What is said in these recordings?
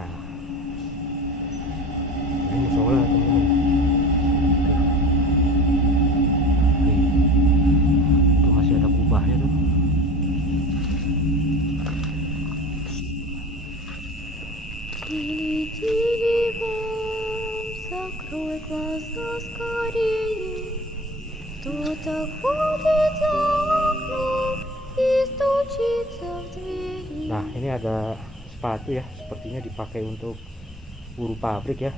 Nah, ini musola teman-teman. Tuh, itu masih ada kubahnya tuh. Тили-тили бом, закрой глаза скорее. Кто-то ходит за окном и стучится в двери. Nah, ini ada sepatu ya, sepertinya dipakai untuk buruh pabrik ya.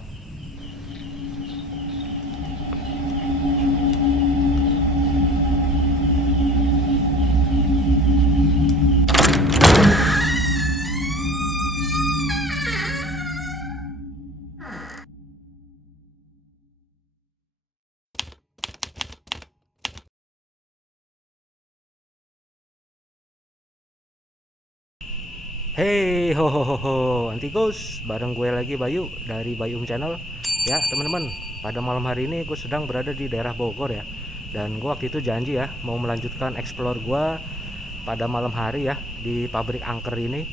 Hey ho ho ho ho, Antigos, bareng gue lagi Bayu dari Bayum Channel. Ya teman-teman, pada malam hari ini gue sedang berada di daerah Bogor ya. Dan gue waktu itu janji ya mau melanjutkan explore gue pada malam hari ya di pabrik angker ini.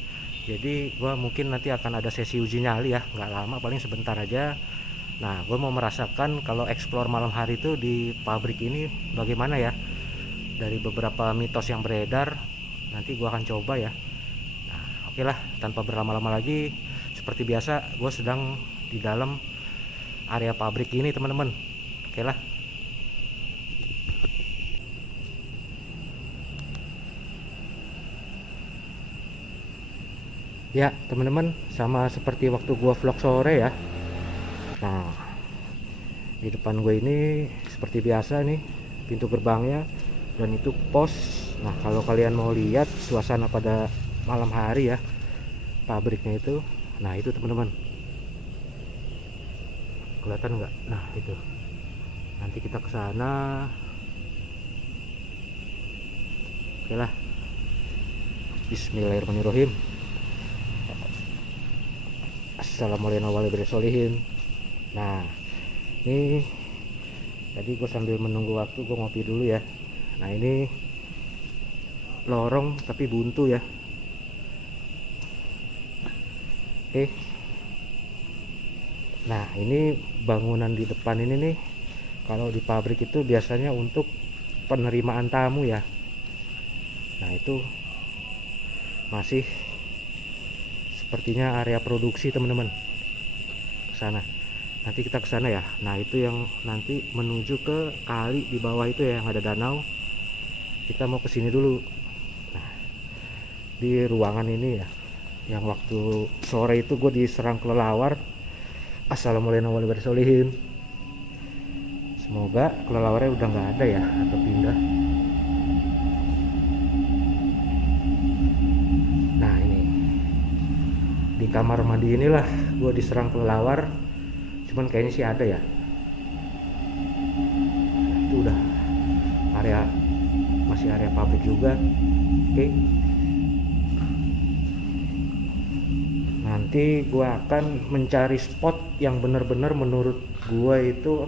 Jadi gue mungkin nanti akan ada sesi uji nyali ya, nggak lama, paling sebentar aja. Nah, gue mau merasakan kalau explore malam hari itu di pabrik ini bagaimana ya. Dari beberapa mitos yang beredar, nanti gue akan coba ya. Oke lah, tanpa berlama-lama lagi, seperti biasa gue sedang di dalam area pabrik ini teman-teman. Oke lah. Ya teman-teman, sama seperti waktu gue vlog sore ya. Nah, di depan gue ini seperti biasa nih pintu gerbangnya, dan itu pos. Nah, kalau kalian mau lihat suasana pada malam hari ya pabriknya itu, nah itu teman-teman, kelihatan nggak? Nah itu, nanti kita ke sana. Oke lah, Bismillahirrahmanirrahim. Assalamualaikum warahmatullahi wabarakatuh. Nah, ini tadi gue sambil menunggu waktu, gue ngopi dulu ya. Nah, ini lorong tapi buntu ya. Oke. Nah, ini bangunan di depan ini nih, kalau di pabrik itu biasanya untuk penerimaan tamu ya. Nah, itu masih sepertinya area produksi teman-teman. Ke sana. Nanti kita ke sana ya. Nah, itu yang nanti menuju ke kali di bawah itu ya, yang ada danau. Kita mau ke sini dulu. Nah, di ruangan ini ya, yang waktu sore itu gue diserang kelelawar. Assalamualaikum warahmatullahi wabarakatuh. Semoga kelelawarnya udah nggak ada ya, atau pindah. Nah, ini di kamar mandi inilah gue diserang kelelawar. Cuman kayaknya sih ada ya. Itu udah area, masih area pabrik juga. Oke. Nanti gue akan mencari spot yang benar-benar menurut gue itu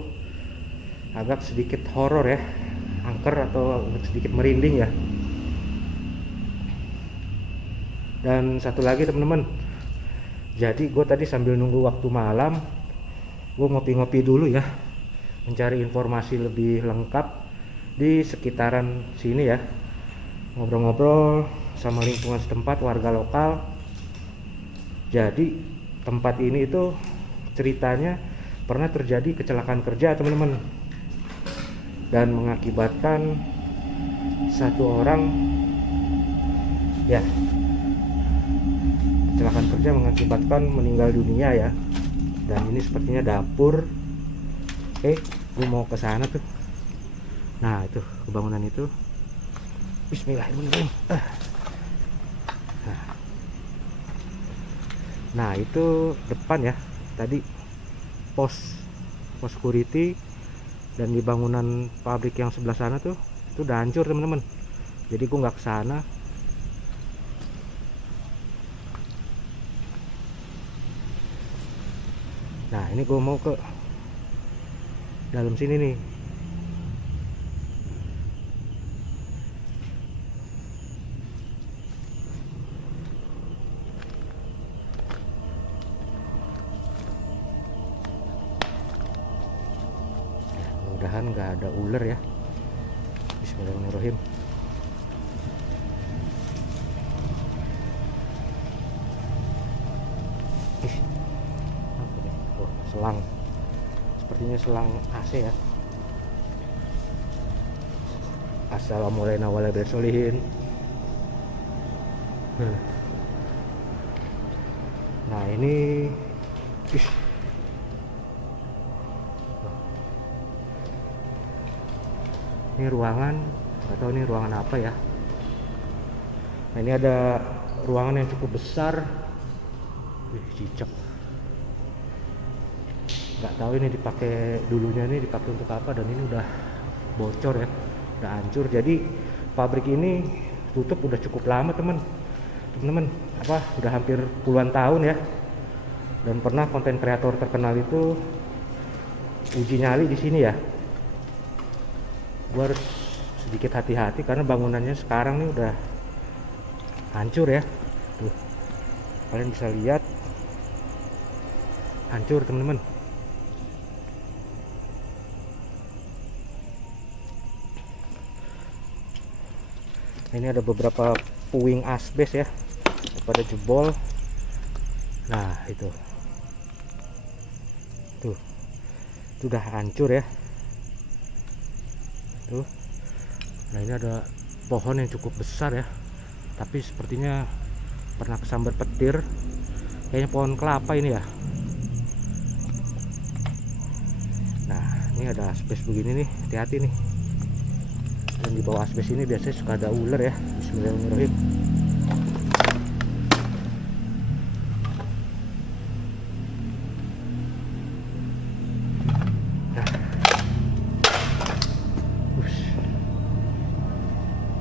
agak sedikit horor ya, angker atau sedikit merinding ya. Dan satu lagi teman-teman, jadi gue tadi sambil nunggu waktu malam, gue ngopi-ngopi dulu ya, mencari informasi lebih lengkap di sekitaran sini ya, ngobrol-ngobrol sama lingkungan setempat, warga lokal. Jadi tempat ini itu ceritanya pernah terjadi kecelakaan kerja teman-teman, dan mengakibatkan satu orang ya, kecelakaan kerja mengakibatkan meninggal dunia ya. Dan ini sepertinya dapur. Gue mau ke sana tuh. Nah, itu kebangunan itu. Bismillahirrahmanirrahim. Nah, itu depan ya. Tadi pos security, dan di bangunan pabrik yang sebelah sana tuh itu udah hancur teman-teman. Jadi gue nggak ke sana. Nah, ini gue mau ke dalam sini nih. mudah-mudahan nggak ada ular ya. Bismillahirrahmanirrahim. Ih, apa nih? Oh, selang. Sepertinya selang AC ya. Assalamualaikum warahmatullahi wabarakatuh. Nah ini, ih, ini ruangan, nggak tahu ini ruangan apa ya. Nah ini ada ruangan yang cukup besar. Wih, cicak. Nggak tahu ini dipakai dulunya, ini dipakai untuk apa, dan ini udah bocor ya, udah hancur. Jadi pabrik ini tutup udah cukup lama teman-teman, apa udah hampir puluhan tahun ya. Dan pernah konten kreator terkenal itu uji nyali di sini ya. Gua harus sedikit hati-hati karena bangunannya sekarang nih udah hancur ya. Tuh, kalian bisa lihat hancur teman-teman. Ini ada beberapa puing asbes ya, pada jebol. Nah itu tuh, itu udah hancur ya tuh. Nah ini ada pohon yang cukup besar ya, tapi sepertinya pernah kesambar petir. Kayaknya pohon kelapa ini ya. Nah ini ada asbes begini nih, hati-hati nih. Dan di bawah asbes ini biasanya suka ada ular ya. Bismillahirrahmanirrahim. Nah,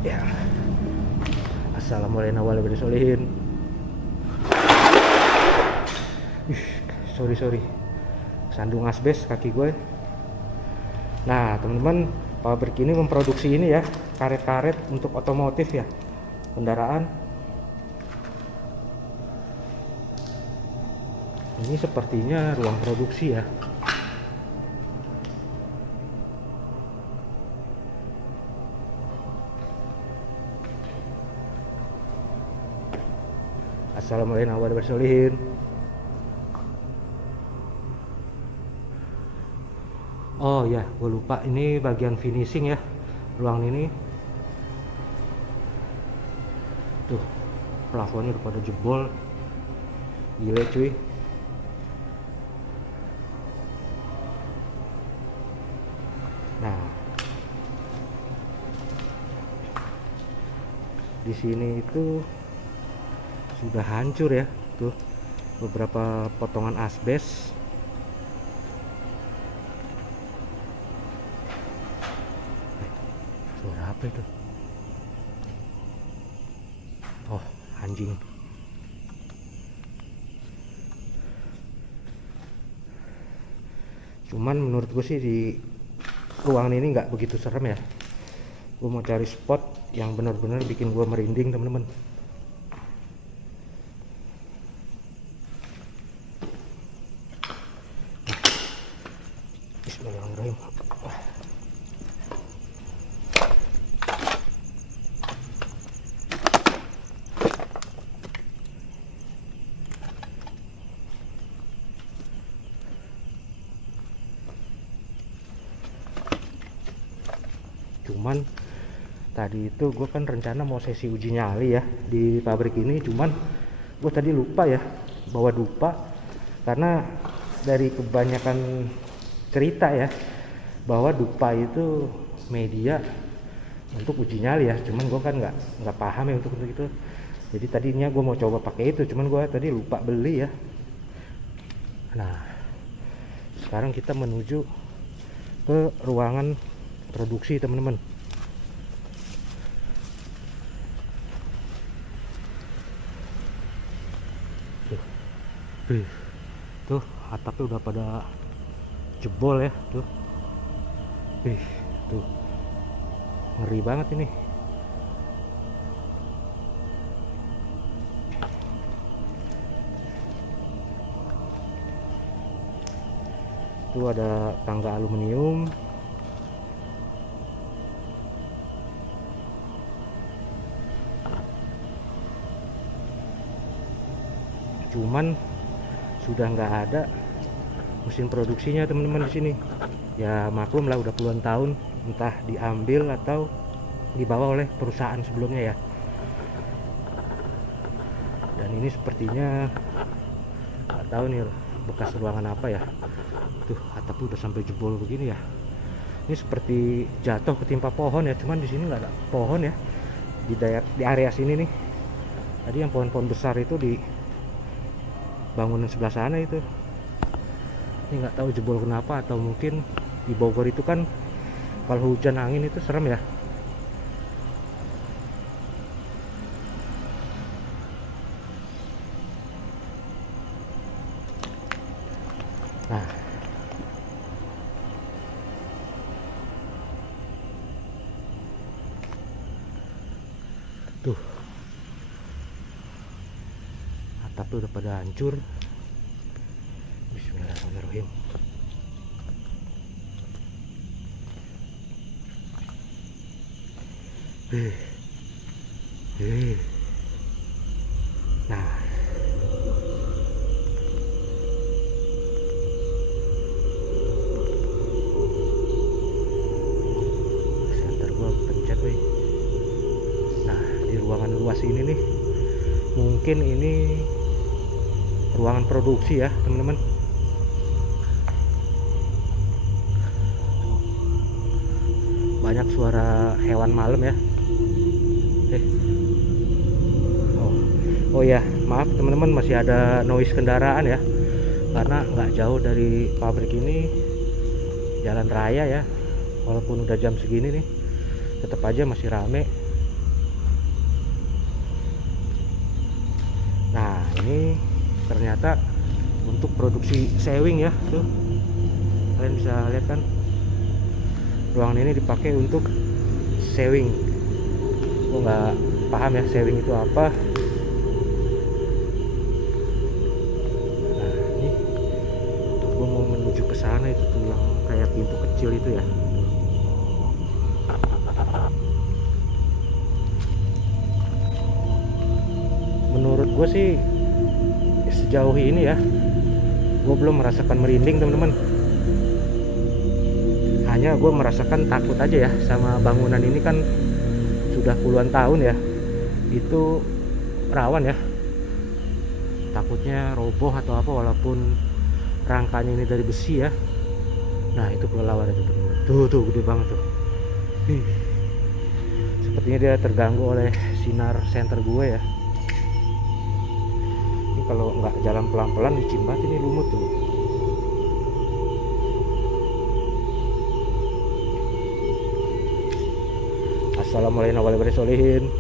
ya. Assalamualaikum warahmatullahi wabarakatuh. Sorry, sandung asbes kaki gue. Nah teman-teman, pabrik ini memproduksi ini ya, karet-karet untuk otomotif ya, kendaraan. Ini sepertinya ruang produksi ya. Assalamualaikum warahmatullahi wabarakatuh. Oh ya, gue lupa, ini bagian finishing ya, ruang ini. Tuh, plafonnya udah pada jebol. Gile cuy. Nah, di sini itu sudah hancur ya, tuh beberapa potongan asbes. Suara apa itu? Oh, anjing. Cuman menurut gue sih di ruangan ini nggak begitu serem ya. Gue mau cari spot yang benar-benar bikin gue merinding teman-teman. Bismillahirrahmanirrahim. Cuman tadi itu gue kan rencana mau sesi uji nyali ya di pabrik ini, cuman gue tadi lupa ya bawa dupa, karena dari kebanyakan cerita ya bahwa dupa itu media untuk uji nyali ya. Cuman gue kan nggak paham ya untuk itu. Jadi tadinya gue mau coba pakai itu, cuman gue tadi lupa beli ya. Nah sekarang kita menuju ke ruangan produksi teman-teman. Tuh atapnya udah pada jebol ya tuh. Tuh ngeri banget ini. Tuh ada tangga aluminium. cuman sudah nggak ada mesin produksinya teman-teman di sini. Ya maklum lah, udah puluhan tahun, entah diambil atau dibawa oleh perusahaan sebelumnya ya. Dan ini sepertinya nggak tahu nih bekas ruangan apa ya. Tuh atapnya udah sampai jebol begini ya. Ini seperti jatuh ketimpa pohon ya, cuman di sini nggak ada pohon ya. Di area sini nih, tadi yang pohon-pohon besar itu di bangunan sebelah sana itu. Ini nggak tahu jebol kenapa, atau mungkin di Bogor itu kan kalau hujan angin itu serem ya. Nah, tuh atapnya udah pada hancur. Bismillahirrahmanirrahim. Nah, senter gua pencet nih. Nah, di ruangan luas ini nih, mungkin ini ruangan produksi ya teman-teman. Banyak suara hewan malam ya. Oh ya, maaf teman-teman, masih ada noise kendaraan ya, karena nggak jauh dari pabrik ini jalan raya ya. Walaupun udah jam segini nih, tetap aja masih rame. Nah, ini ternyata untuk produksi sewing ya, tuh kalian bisa lihat kan, ruangan ini dipakai untuk sewing. Gue nggak paham ya sewing itu apa. Nah, ini gue mau menuju ke sana, itu tuh yang kayak pintu kecil itu ya. Menurut gue sih sejauh ini ya, gue belum merasakan merinding teman-teman. Hanya gue merasakan takut aja ya sama bangunan ini, kan sudah puluhan tahun ya, itu rawan ya, takutnya roboh atau apa, walaupun rangkanya ini dari besi ya. Nah, itu kelelawar itu teman-teman. Tuh gede banget tuh. Sepertinya dia terganggu oleh sinar senter gue ya. Ini kalau nggak jalan pelan-pelan licin banget ini, lumut tuh. Assalamualaikum warahmatullahi wabarakatuh.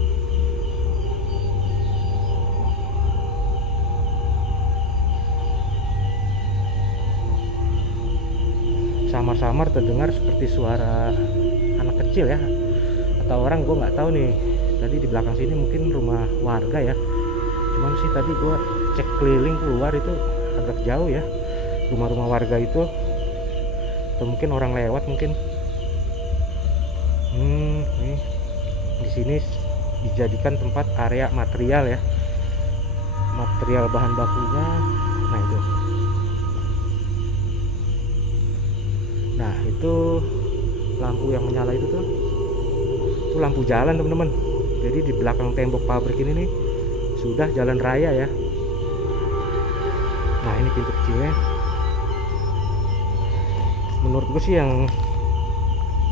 Samar-samar terdengar seperti suara anak kecil ya, atau orang, gue nggak tahu nih. Tadi di belakang sini mungkin rumah warga ya, cuman sih tadi gue cek keliling keluar itu agak jauh ya rumah-rumah warga itu, atau mungkin orang lewat mungkin. Nih di sini dijadikan tempat area material ya, material bahan bakunya. Nah itu, nah itu lampu yang menyala itu tuh, itu lampu jalan teman-teman. Jadi di belakang tembok pabrik ini nih sudah jalan raya ya. Nah, ini pintu kecilnya. Menurut gue sih yang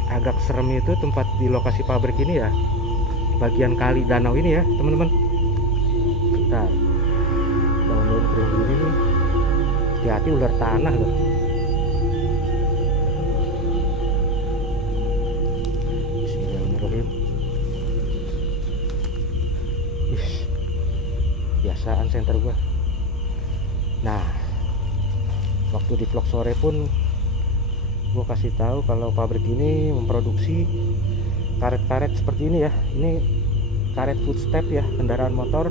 agak serem itu tempat di lokasi pabrik ini ya, bagian kali danau ini ya teman-teman. Bentar, daun-daun kering gini nih, hati-hati ular tanah loh. Bismillahirrahmanirrahim. Biasaan senter gua. Nah, waktu di vlog sore pun gue kasih tahu kalau pabrik ini memproduksi karet-karet seperti ini ya. Ini karet footstep ya, kendaraan motor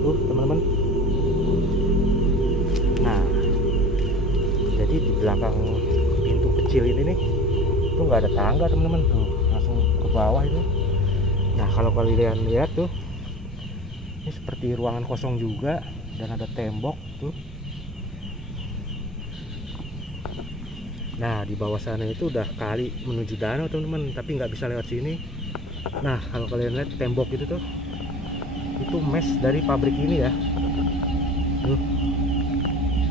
tuh teman-teman. Nah, jadi di belakang pintu kecil ini nih tuh nggak ada tangga teman-teman, tuh langsung ke bawah itu. Nah, kalau kalian lihat tuh, ini seperti ruangan kosong juga. dan ada tembok tuh. Nah, di bawah sana itu udah kali menuju danau teman-teman, tapi nggak bisa lewat sini. Nah, kalau kalian lihat tembok itu tuh, itu mesh dari pabrik ini ya. Tuh.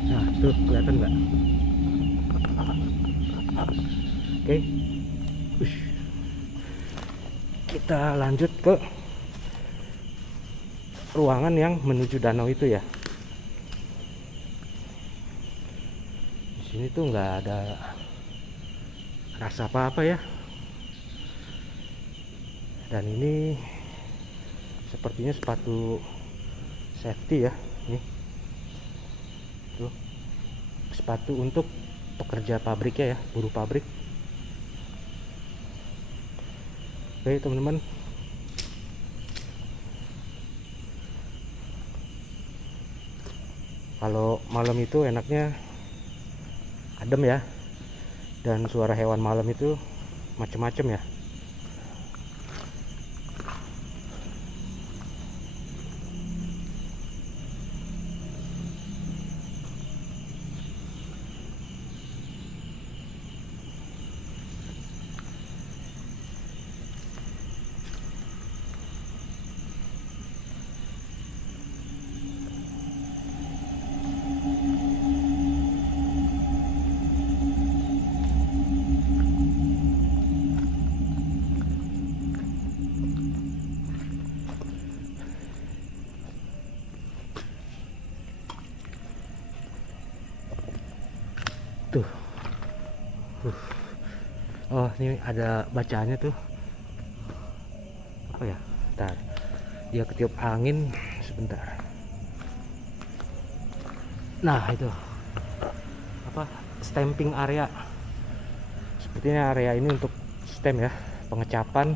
Nah, tuh kelihatan nggak? Oke. Ush. Kita lanjut ke ruangan yang menuju danau itu ya. Di sini tuh nggak ada rasa apa-apa ya. Dan ini sepertinya sepatu safety ya. Nih. Tuh. Sepatu untuk pekerja pabriknya ya, buruh pabrik. Oke teman-teman, kalau malam itu enaknya adem ya, dan suara hewan malam itu macem-macem ya. Tuh. Oh, ini ada bacaannya tuh. Apa ya? Bentar. Dia ketiup angin sebentar. Nah, itu. Apa? Stamping area. Sepertinya area ini untuk stamp ya, pengecapan.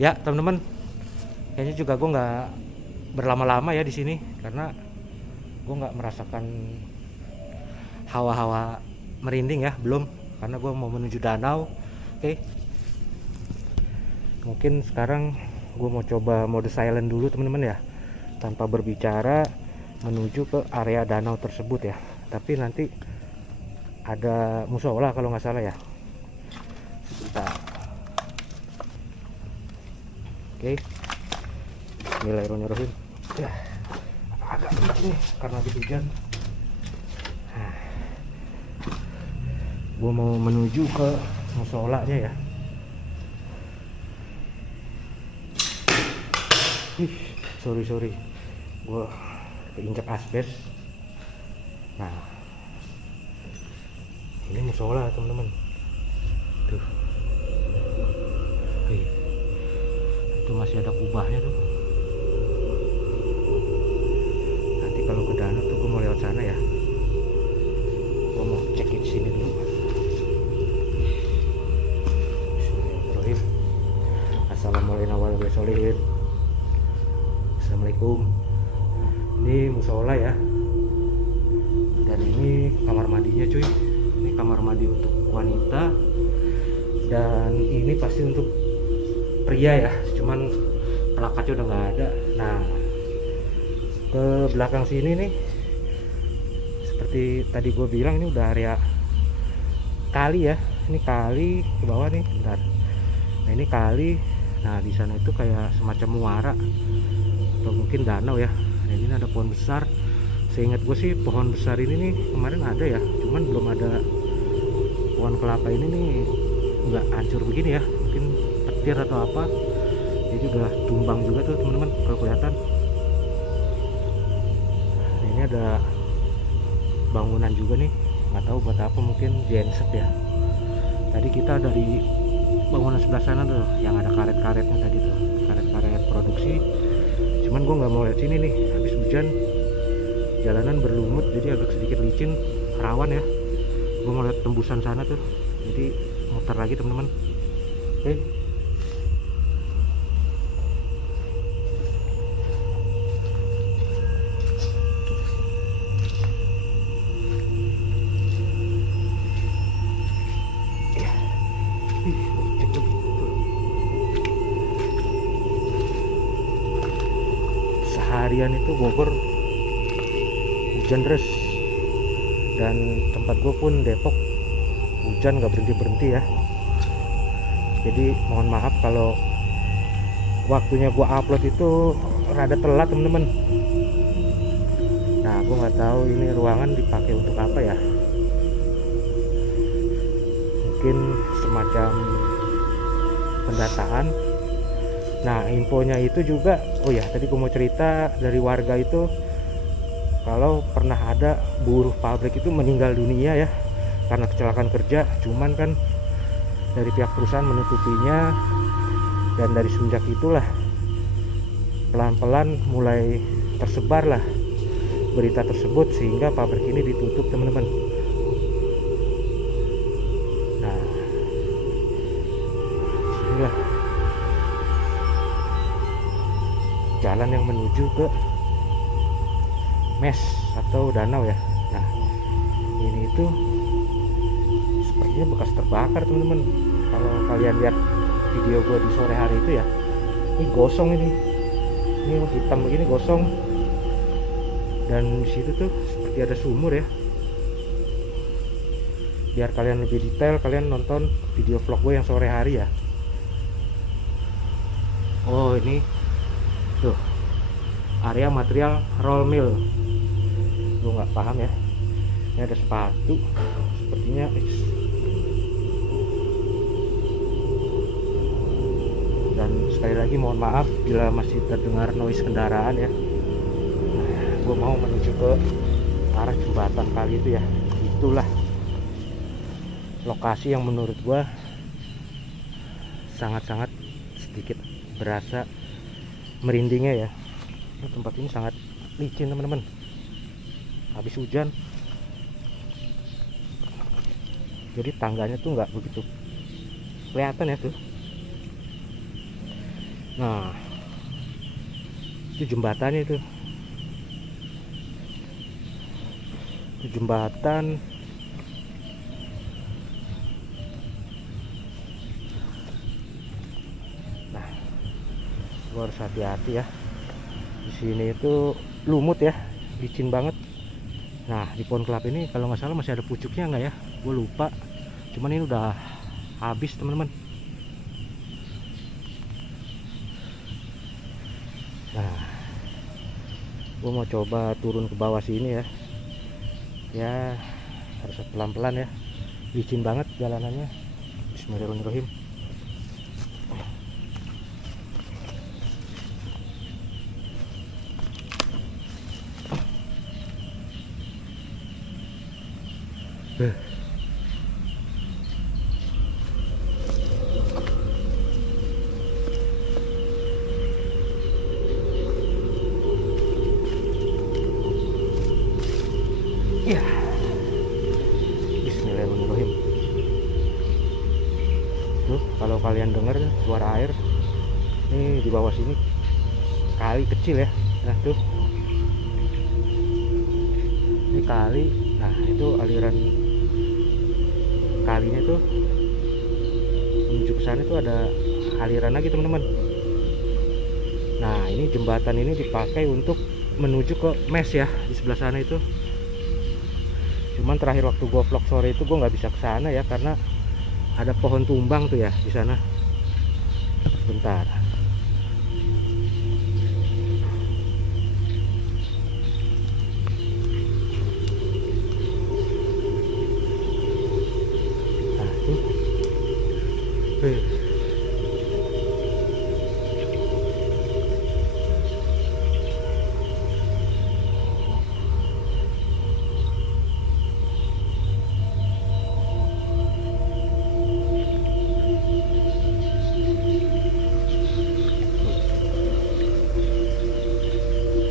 Ya teman-teman, kayaknya juga gue nggak berlama-lama ya di sini karena gue nggak merasakan hawa-hawa merinding ya, belum, karena gue mau menuju danau. Oke, mungkin sekarang gue mau coba mode silent dulu teman-teman ya, tanpa berbicara, menuju ke area danau tersebut ya. Tapi nanti ada musola kalau nggak salah ya. Sebentar. Oke, bismillahirrahmanirrahim. Ya, agak licin nih karena habis hujan. Nah, gue mau menuju ke musolanya ya. Sorry, gue keinjak asbes. Nah, ini musola teman-teman. Tuh, itu masih ada kubahnya tuh. Nanti kalau ke danau tuh gue mau lewat sana ya. Gue mau cek di sini dulu. Bismillahirrahmanirrahim. Assalamualaikum warahmatullahi wabarakatuh. Assalamualaikum. Ini musola ya. Dan ini kamar mandinya cuy. Ini kamar mandi untuk wanita. Dan ini pasti untuk pria ya. Cuman pelakatnya udah nggak ada. Nah, ke belakang sini nih, seperti tadi gue bilang, ini udah area kali ya. Ini kali ke bawah nih, bentar. Nah ini kali. Nah di sana itu kayak semacam muara atau mungkin danau ya. Nah ini ada pohon besar. Seingat gue sih pohon besar ini nih kemarin ada ya, cuman belum ada pohon kelapa ini nih, nggak hancur begini ya, mungkin petir atau apa, jadi udah tumbang juga tuh teman-teman kalau kelihatan. Nah, ini ada bangunan juga nih, nggak tahu buat apa, mungkin genset ya. Tadi kita dari bangunan sebelah sana tuh yang ada karet-karetnya tadi tuh, karet-karet produksi. Cuman gue nggak mau lihat sini nih, habis hujan jalanan berlumut jadi agak sedikit licin, rawan ya. Gue mau lihat tembusan sana tuh, jadi muter lagi teman-teman. Oke. seharian itu Bogor hujan deras, dan tempat gue pun Depok hujan nggak berhenti-berhenti ya. Jadi mohon maaf kalau waktunya gue upload itu rada telat teman-teman. Nah, gue nggak tahu ini ruangan dipakai untuk apa ya. Mungkin semacam pendataan. Nah, infonya itu juga, oh ya tadi gue mau cerita dari warga itu kalau pernah ada buruh pabrik itu meninggal dunia ya karena kecelakaan kerja. Cuman kan dari pihak perusahaan menutupinya, dan dari semenjak itulah pelan-pelan mulai tersebar lah berita tersebut sehingga pabrik ini ditutup teman-teman. Nah, inilah jalan yang menuju ke mes atau danau ya. Nah, ini itu sepertinya bekas terbakar teman-teman. Kalau kalian lihat video gue di sore hari itu ya, ini gosong, ini hitam begini gosong, dan di situ tuh seperti ada sumur ya. Biar kalian lebih detail, kalian nonton video vlog gue yang sore hari ya. Oh, ini tuh area material roll mill. Gue nggak paham ya. Ini ada sepatu, sepertinya. Dan sekali lagi mohon maaf bila masih terdengar noise kendaraan ya. Gue mau menuju ke arah jembatan kali itu ya. Itulah lokasi yang menurut gue sangat-sangat sedikit berasa merindingnya ya. Tempat ini sangat licin teman-teman. Habis hujan, jadi tangganya tuh nggak begitu kelihatan ya tuh. Nah, itu jembatannya itu. Itu jembatan. Nah, gua harus hati-hati ya. Di sini itu lumut ya, licin banget. Nah, di pohon kelapa ini kalau nggak salah masih ada pucuknya nggak ya? Gue lupa. Cuman ini udah habis teman-teman. Nah, gue mau coba turun ke bawah sini ya. Ya, harus pelan-pelan ya. Licin banget jalanannya. Bismillahirrahmanirrahim. Ya, bismillahirrahmanirrahim. Tuh, kalau kalian dengar suara air, ini di bawah sini kali kecil ya. Nah tuh, ini kali. Nah, itu aliran kalinya tuh menuju ke sana tuh ada aliran lagi teman-teman. Nah, ini jembatan ini dipakai untuk menuju ke mes ya, di sebelah sana itu. Cuman terakhir waktu gua vlog sore itu gua nggak bisa ke sana ya karena ada pohon tumbang tuh ya di sana. Bentar. Nah, tuh.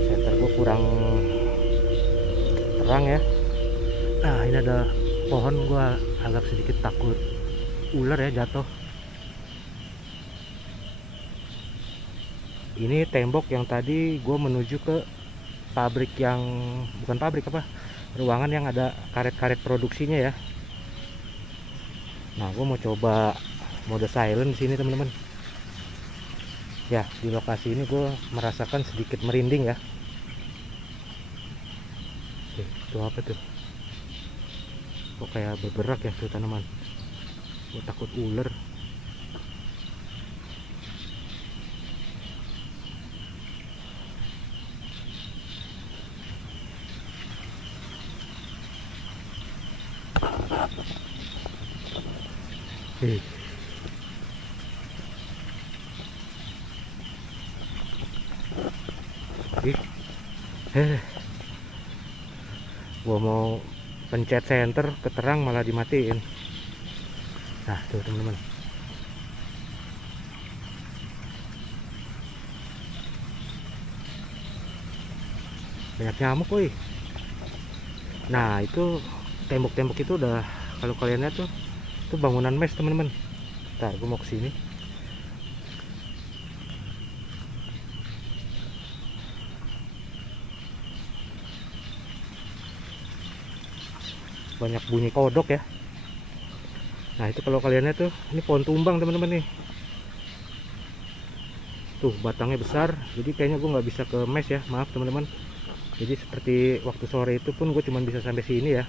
Center gua kurang terang ya. Nah, ini ada pohon, gua agak sedikit takut ular ya jatuh. Ini tembok yang tadi gue menuju ke pabrik yang bukan pabrik apa, ruangan yang ada karet-karet produksinya ya. Nah, gue mau coba mode silent di sini teman-teman. Ya, di lokasi ini gue merasakan sedikit merinding ya. Tuh apa tuh? Kok kayak bergerak ya tuh tanaman? Gue takut ular. Ih. Ih. Gua mau pencet center keterang malah dimatiin. Nah tuh teman-teman, banyak nyamuk woi. Nah itu tembok-tembok itu udah, kalau kalian lihat tuh itu bangunan mes teman-teman. Ntar gue mau kesini. Banyak bunyi kodok ya. Nah itu kalau kalian lihat tuh, ini pohon tumbang teman-teman nih. Tuh batangnya besar, jadi kayaknya gue nggak bisa ke mes ya, maaf teman-teman. Jadi seperti waktu sore itu pun gue cuma bisa sampai sini ya.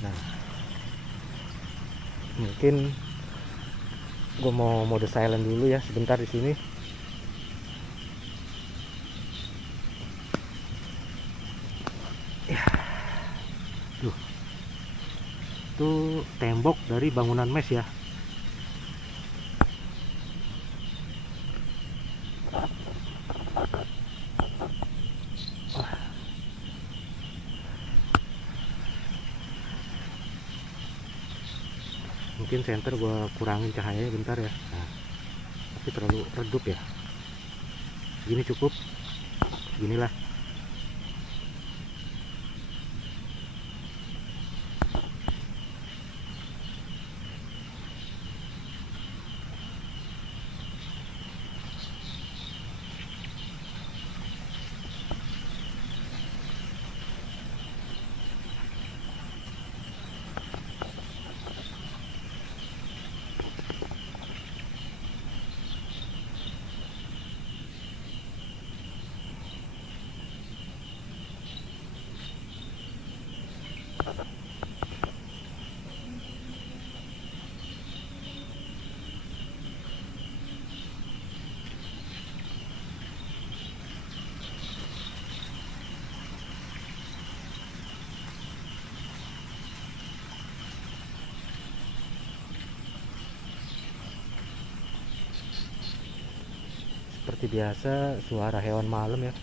Nah mungkin gue mau mode silent dulu ya sebentar di sini. Ya, tuh, itu tembok dari bangunan mes ya. Mungkin center gue kurangin cahayanya bentar ya. Nah, tapi terlalu redup ya. Gini cukup, ginilah. Seperti biasa suara hewan malam ya.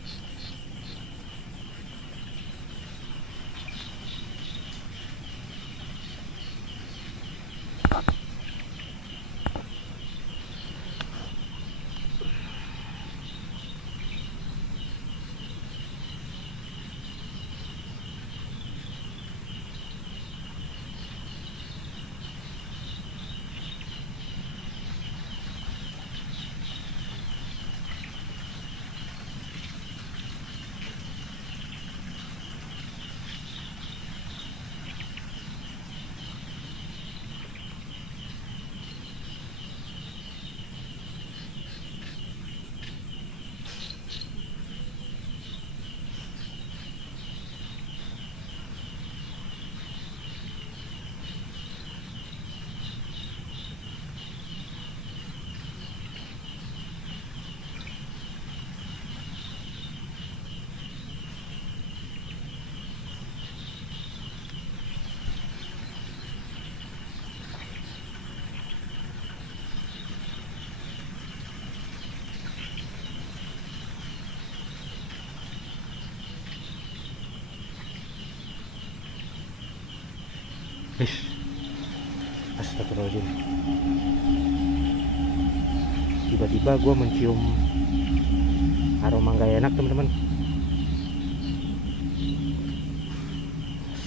Ish. Astagfirullahaladzim. Tiba-tiba gue mencium aroma gak enak teman-teman.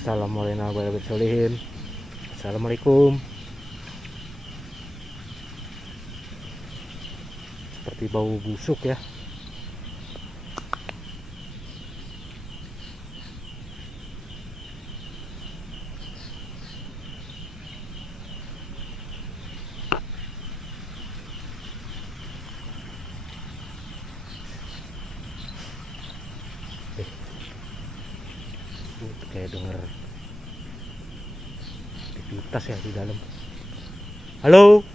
Assalamualaikum. Assalamualaikum. Seperti bau busuk ya. kayak denger aktivitas ya di dalam. Halo.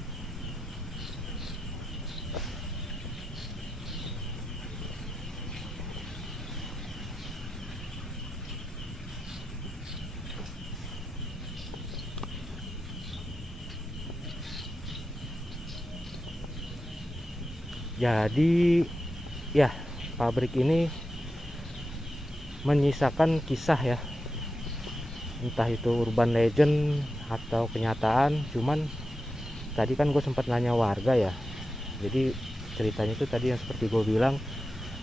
Jadi ya, pabrik ini menyisakan kisah ya, entah itu urban legend atau kenyataan. Cuman tadi kan gue sempat nanya warga ya, jadi ceritanya itu tadi yang seperti gue bilang,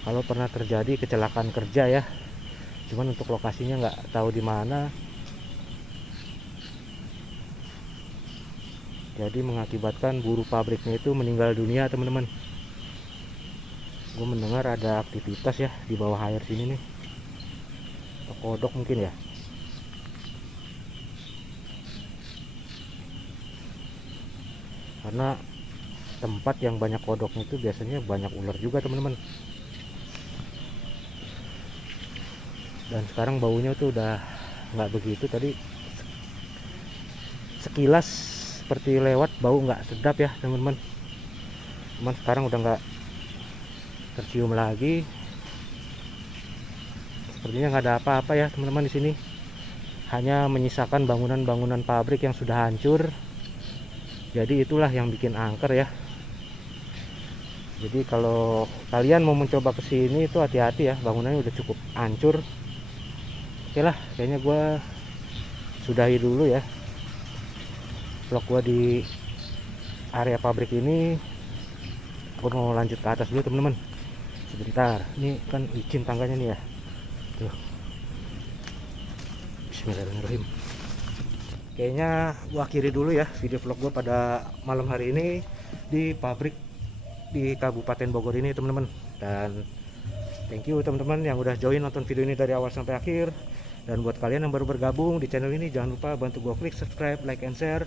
kalau pernah terjadi kecelakaan kerja ya, cuman untuk lokasinya nggak tahu di mana, jadi mengakibatkan buruh pabriknya itu meninggal dunia teman-teman. Gue mendengar ada aktivitas ya di bawah air sini nih, kodok mungkin ya. Karena tempat yang banyak kodoknya itu biasanya banyak ular juga teman-teman. Dan sekarang baunya tuh udah nggak begitu. Tadi sekilas seperti lewat bau nggak sedap ya teman-teman. Cuman sekarang udah nggak tercium lagi. Sepertinya nggak ada apa-apa ya teman-teman di sini. Hanya menyisakan bangunan-bangunan pabrik yang sudah hancur. Jadi itulah yang bikin angker ya. Jadi kalau kalian mau mencoba ke sini itu hati-hati ya, bangunannya udah cukup hancur. Oke lah, kayaknya gue sudahi dulu ya vlog gue di area pabrik ini. Gue mau lanjut ke atas dulu teman-teman. Sebentar, ini kan licin tangganya nih ya. Tuh. Bismillahirrahmanirrahim. Kayaknya gue akhiri dulu ya video vlog gue pada malam hari ini di pabrik di Kabupaten Bogor ini teman-teman. Dan thank you teman-teman yang udah join nonton video ini dari awal sampai akhir. Dan buat kalian yang baru bergabung di channel ini, jangan lupa bantu gue klik subscribe, like, and share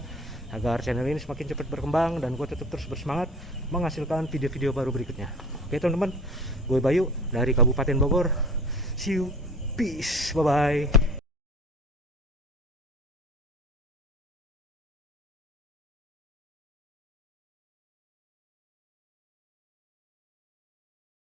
agar channel ini semakin cepat berkembang dan gue tetap terus bersemangat menghasilkan video-video baru berikutnya. Oke teman-teman, gue Bayu dari Kabupaten Bogor. See you, peace, bye bye.